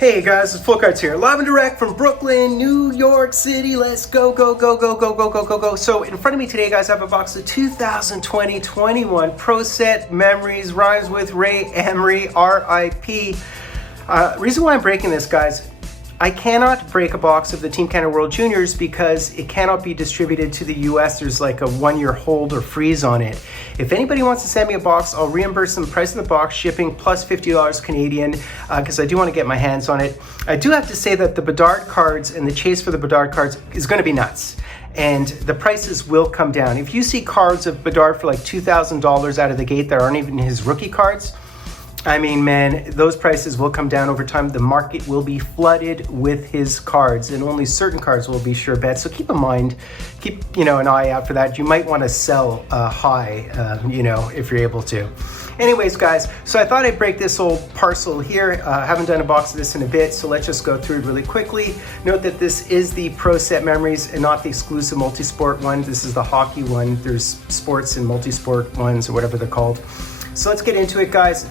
Hey guys, it's Fultoncards here, live and direct from Brooklyn, New York City. Let's go, go, go, go, go, go, go, go, go. So in front of me today, guys, I have a box of 2020-21 Pro Set Memories, rhymes with Ray Emery, RIP. Reason why I'm breaking this, guys, I cannot break a box of the Team Canada World Juniors because it cannot be distributed to the US. There's like a 1-year hold or freeze on it. If anybody wants to send me a box, I'll reimburse them the price of the box, shipping plus $50 Canadian, because I do want to get my hands on it. I do have to say that the Bedard cards and the chase for the Bedard cards is going to be nuts. And the prices will come down. If you see cards of Bedard for like $2,000 out of the gate that aren't even his rookie cards, I mean, man, those prices will come down over time. The market will be flooded with his cards, and only certain cards will be sure bets. So keep in mind, keep an eye out for that. You might want to sell high, if you're able to. Anyways, guys, so I thought I'd break this old parcel here. Haven't done a box of this in a bit, so let's just go through it really quickly. Note that this is the Pro Set Memories and not the exclusive multi-sport one. This is the hockey one. There's sports and multi-sport ones, or whatever they're called. So let's get into it, guys.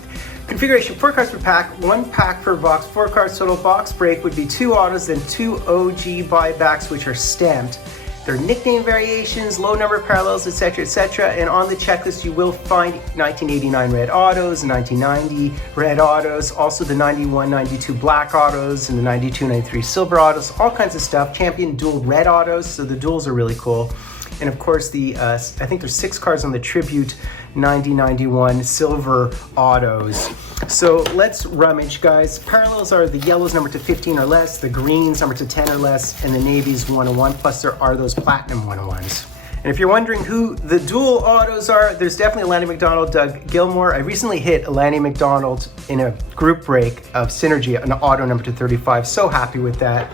Configuration: 4 cards per pack, 1 pack per box, 4 cards total. Box break would be 2 autos and 2 OG buybacks, which are stamped. There are nickname variations, low number parallels, etc., etc. And on the checklist, you will find 1989 red autos, 1990 red autos, also the 91, 92 black autos, and the 92, 93 silver autos, all kinds of stuff. Champion dual red autos, so the duals are really cool. And of course, I think there's 6 cards on the Tribute 90-91 silver autos. So let's rummage, guys. Parallels are the yellows numbered to 15 or less, the greens numbered to 10 or less, and the navies 101, plus there are those platinum 101s. And if you're wondering who the dual autos are, there's definitely Lanny McDonald, Doug Gilmour. I recently hit Lanny McDonald in a group break of Synergy, an auto number to 35. So happy with that.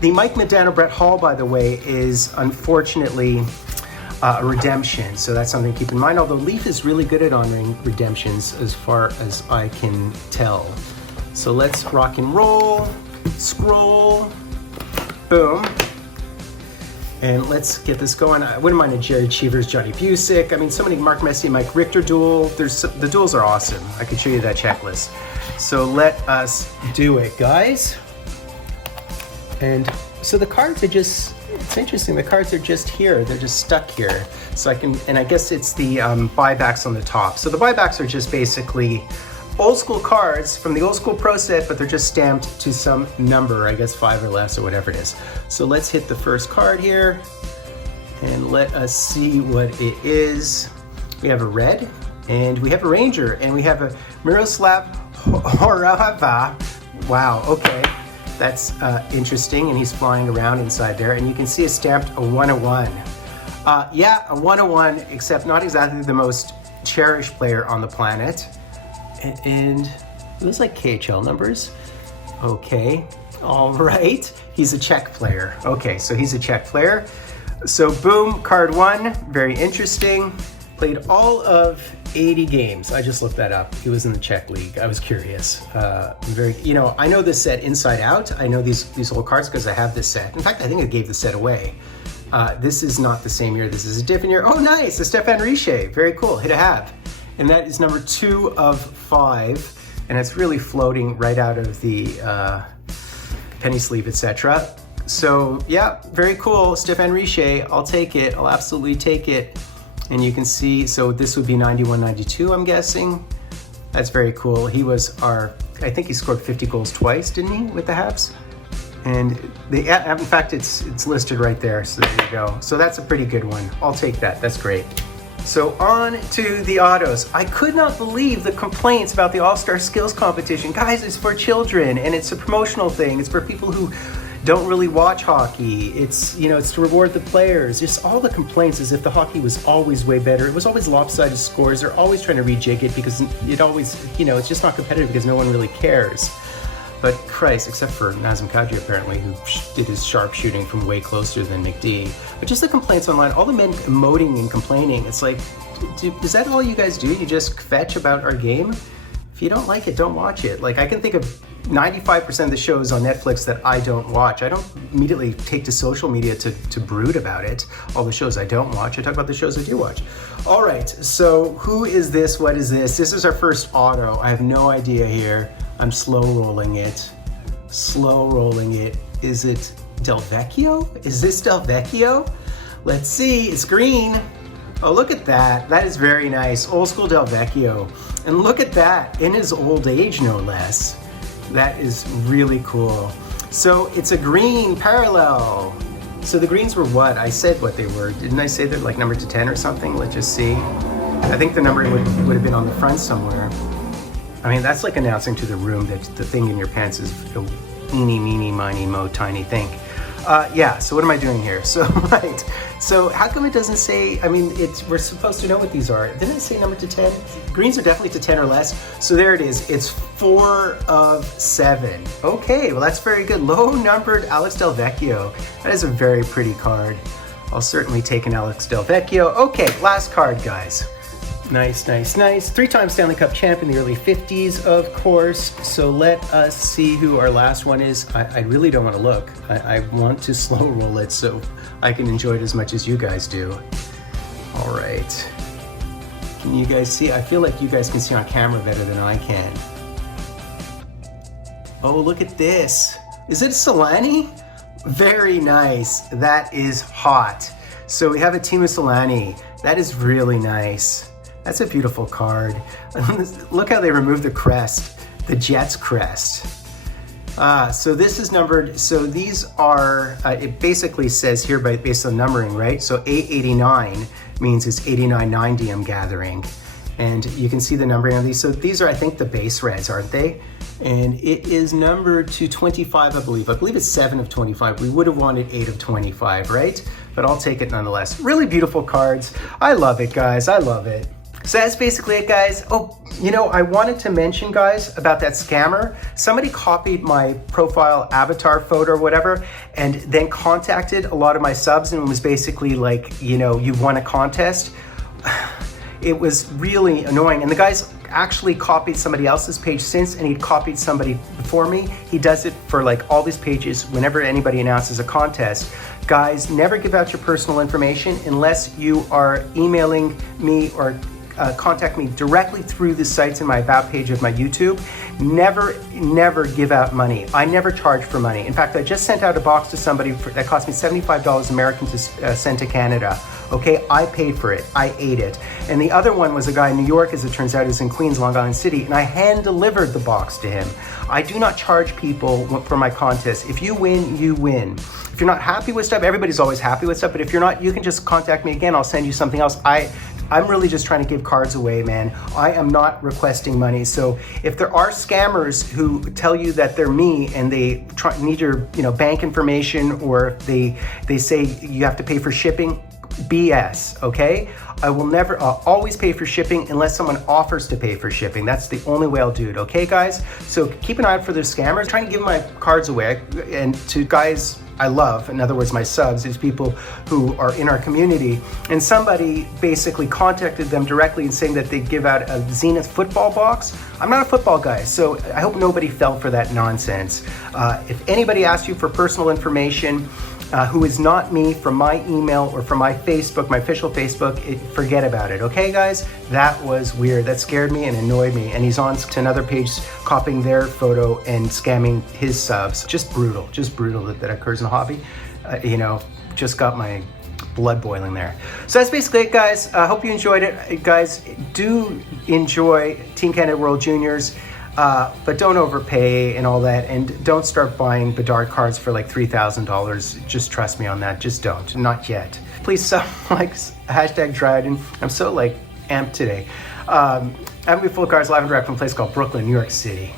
The Mike Modano Brett Hall, by the way, is unfortunately a redemption. So that's something to keep in mind. Although Leaf is really good at honoring redemptions as far as I can tell. So let's rock and roll, scroll, boom. And let's get this going. I wouldn't mind a Jerry Cheevers, Johnny Busick. I mean, so many Mark Messier, Mike Richter duel. The duels are awesome. I could show you that checklist. So let us do it, guys. And so the cards are just, it's interesting. The cards are just here. They're just stuck here. So I guess it's the buybacks on the top. So the buybacks are just basically old school cards from the old school Pro Set, but they're just stamped to some number, I guess 5 or less or whatever it is. So let's hit the first card here and let us see what it is. We have a red, and we have a Ranger, and we have a Miroslav Horava. Wow, okay. That's interesting, and he's flying around inside there, and you can see it's stamped a 101. Yeah, a 101, except not exactly the most cherished player on the planet. And it was like KHL numbers. Okay, all right. He's a Czech player. Okay, so he's a Czech player. So boom, card 1, very interesting. Played all of 80 games. I just looked that up. He was in the Czech league. I was curious. I know this set inside out. I know these old cards because I have this set. In fact, I think I gave the set away. This is not the same year. This is a different year. Oh, nice, a Stéphane Richer. Very cool. Hit a have. And that is number 2 of 5, and it's really floating right out of the penny sleeve, etc. So yeah, very cool. Stéphane Richer, I'll take it. I'll absolutely take it. And you can see, so this would be 91-92, I'm guessing. That's very cool. He was I think he scored 50 goals twice, didn't he, with the Habs? And in fact, it's listed right there. So there you go. So that's a pretty good one. I'll take that. That's great. So on to the autos. I could not believe the complaints about the All-Star Skills Competition. Guys, it's for children, and it's a promotional thing. It's for people who don't really watch hockey. It's to reward the players. Just all the complaints as if the hockey was always way better. It was always lopsided scores. They're always trying to rejig it because it always, it's just not competitive because no one really cares. But Christ, except for Nazem Kadri apparently, who did his sharpshooting from way closer than McD. But just the complaints online, all the men emoting and complaining. It's like, is that all you guys do? You just fetch about our game? If you don't like it, don't watch it. Like, I can think of 95% of the shows on Netflix that I don't watch. I don't immediately take to social media to brood about it. All the shows I don't watch, I talk about the shows I do watch. All right, so who is this? What is this? This is our first auto. I have no idea here. I'm slow rolling it. slow rolling it. Is it Del Vecchio? Is this Del Vecchio? Let's see, it's green. Oh, look at that. That is very nice. Old school Del Vecchio. And look at that, in his old age, no less. That is really cool. So it's a green parallel. So the greens were what? I said what they were. Didn't I say they're like number to 10 or something? Let's just see. I think the numbering would have been on the front somewhere. I mean, that's like announcing to the room that the thing in your pants is a eeny, meeny, miny, mo, tiny thing. Yeah, so what am I doing here? So, right. So how come it doesn't say, I mean, we're supposed to know what these are. Didn't it say number to 10? Greens are definitely to 10 or less. So there it is. It's 4 of 7. Okay, well, that's very good. Low numbered Alex Del Vecchio. That is a very pretty card. I'll certainly take an Alex Del Vecchio. Okay, last card, guys. Nice, nice, nice. 3-time Stanley Cup champ in the early 50s, of course. So let us see who our last one is. I really don't want to look. I want to slow roll it so I can enjoy it as much as you guys do. All right. Can you guys see? I feel like you guys can see on camera better than I can. Oh, look at this. Is it Solani? Very nice. That is hot. So we have a Teemu Selanne. That is really nice. That's a beautiful card. Look how they removed the crest, the Jets crest. So this is numbered, so these are, it basically says here based on numbering, right? So 889 means it's 89-9 DM gathering. And you can see the numbering on these. So these are, I think, the base reds, aren't they? And it is numbered to 25, I believe. I believe it's 7 of 25. We would have wanted 8 of 25, right? But I'll take it nonetheless. Really beautiful cards. I love it, guys. I love it. So that's basically it, guys. Oh, you know, I wanted to mention, guys, about that scammer. Somebody copied my profile avatar photo or whatever, and then contacted a lot of my subs and was basically like, you know, you won a contest. It was really annoying. And the guy's actually copied somebody else's page since, and he'd copied somebody before me. He does it for like all these pages whenever anybody announces a contest. Guys, never give out your personal information unless you are emailing me or contact me directly through the sites in my About page of my YouTube. Never give out money. I never charge for money. In fact, I just sent out a box to somebody that cost me $75 American to send to Canada. Okay, I paid for it. I ate it. And the other one was a guy in New York, as it turns out, who's in Queens, Long Island City, and I hand delivered the box to him. I do not charge people for my contest. If you win, you win. If you're not happy with stuff, everybody's always happy with stuff, but if you're not, you can just contact me again. I'll send you something else. I'm really just trying to give cards away, man. I am not requesting money. So if there are scammers who tell you that they're me and they need your bank information, or they say you have to pay for shipping, BS, okay? I will never, always pay for shipping unless someone offers to pay for shipping. That's the only way I'll do it, okay, guys? So keep an eye out for the scammers. I'm trying to give my cards away, and to guys I love, in other words, my subs, is people who are in our community, and somebody basically contacted them directly and saying that they give out a Zenith football box. I'm not a football guy, so I hope nobody fell for that nonsense. If anybody asks you for personal information, who is not me, from my email or from my Facebook, my official Facebook, forget about it, okay, guys? That was weird. That scared me and annoyed me. And he's on to another page copying their photo and scamming his subs. Just brutal that occurs in the hobby. Just got my blood boiling there. So that's basically it, guys. I hope you enjoyed it. Guys, do enjoy Team Canada World Juniors. But don't overpay and all that, and don't start buying Bedard cards for like $3,000. Just trust me on that. Just don't. Not yet. Please hashtag Dryden. I'm so amped today. I'm with Fultoncards live and direct from a place called Brooklyn, New York City.